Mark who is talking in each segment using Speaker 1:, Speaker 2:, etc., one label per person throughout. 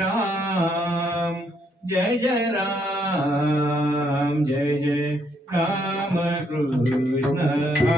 Speaker 1: Ram Jai Jai Ram Jai Jai Ram Krishna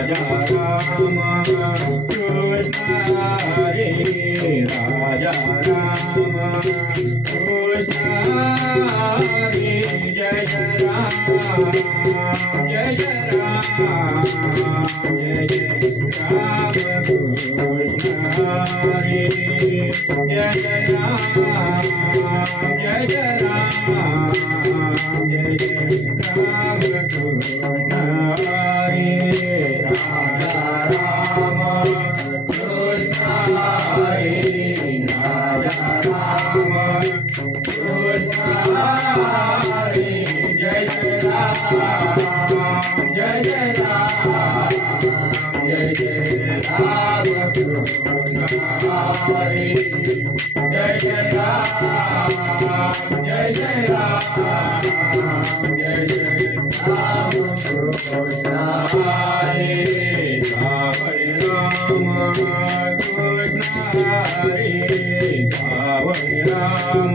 Speaker 1: Raja Rama Krishna Hare Raja Rama Krishna Hare Jaya Rama Jaya Rama Jaya Rama Krishna Hare Jaya Rama Jaya Rama Jaya Rama. Jaya Jaya Jaya Jaya Hari Jaya Jaya Jaya Jaya Jaya Jaya Hari Rama Krishna Hari Rama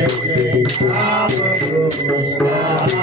Speaker 1: i'm a Krishna,